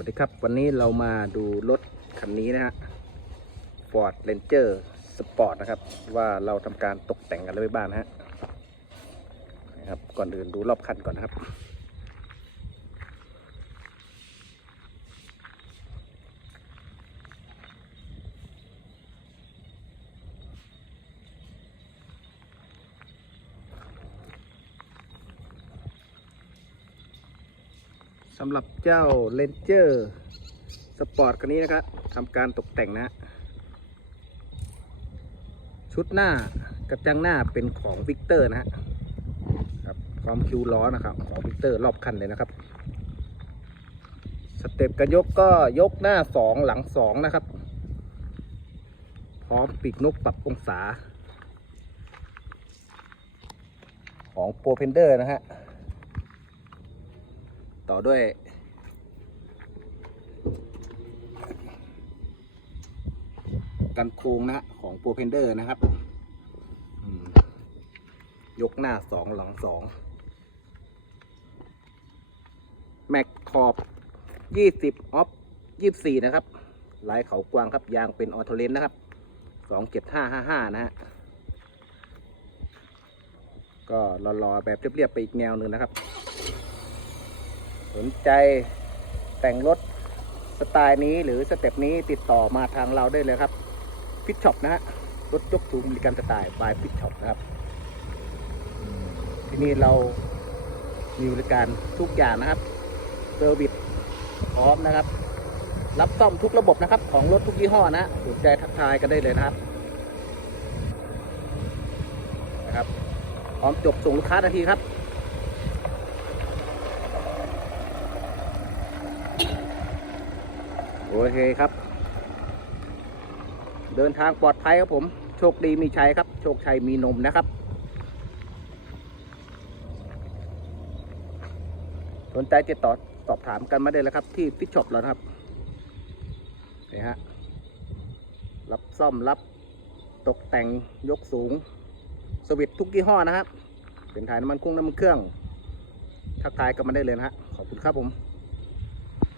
วัสดีครับ วันนี้เรามาดูรถคันนี้นะฮะ Ford Ranger Sport นะครับ ว่าเราทำการตกแต่งกันอะไรไปบ้างนะฮะนะครับ ก่อนอื่นดูรอบคันก่อนนะครับ สำหรับเจ้า Ranger Sport คันนี้นะครับทำการตกแต่งนะ ชุดหน้ากระจังหน้าเป็นของวิกเตอร์นะฮะครับความคิวล้อนะครับ ของวิกเตอร์รอบคันเลยนะครับสเต็ปกระยกก็ยกหน้าสองหลังสองนะครับ พร้อมปีกนกปรับองศา ของโปรเพนเดอร์นะฮะ ต่อด้วยกันโครงนะฮะของโปรเพนเดอร์นะครับยกหน้าสองหลังสองแม็กขอบยี่สิบออฟยี่สี่นะครับ ลายเขากวางครับ ยางเป็นออโตเลนนะครับสองเจ็ดห้าห้าห้านะฮะ ก็รอๆแบบเรียบๆไปอีกแนวหนึ่งนะครับ สนใจแต่งรถสไตล์นี้หรือสเต็ปนี้ติดต่อมาทางเราได้เลยครับพิชช็อปนะฮะรถยกสูงบริการสไตล์บายพิชช็อปนะครับที่นี่เรามีบริการทุกอย่างนะครับเซอร์วิสพร้อมนะครับ รับซ่อมทุกระบบนะครับ ของรถทุกยี่ห้อนะฮะสนใจทักทายกันได้เลยนะครับนะครับพร้อมจบส่งลูกค้าทันทีครับ อเคครับ เดินทางปลอดภัยครับผม โชคดีมีชัยครับ โชคชัยมีนมนะครับ สนใจติดต่อสอบถามกันมาได้เลยครับ ที่ฟิชช็อปแล้วครับนี่ฮะรับซ่อมรับตกแต่งยกสูง สวิตทุกยี่ห้อนะครับเป็นถ่ายน้ำมันเครื่องน้ำมันเครื่อง ทักทายกันมาได้เลยนะฮะขอบคุณครับผม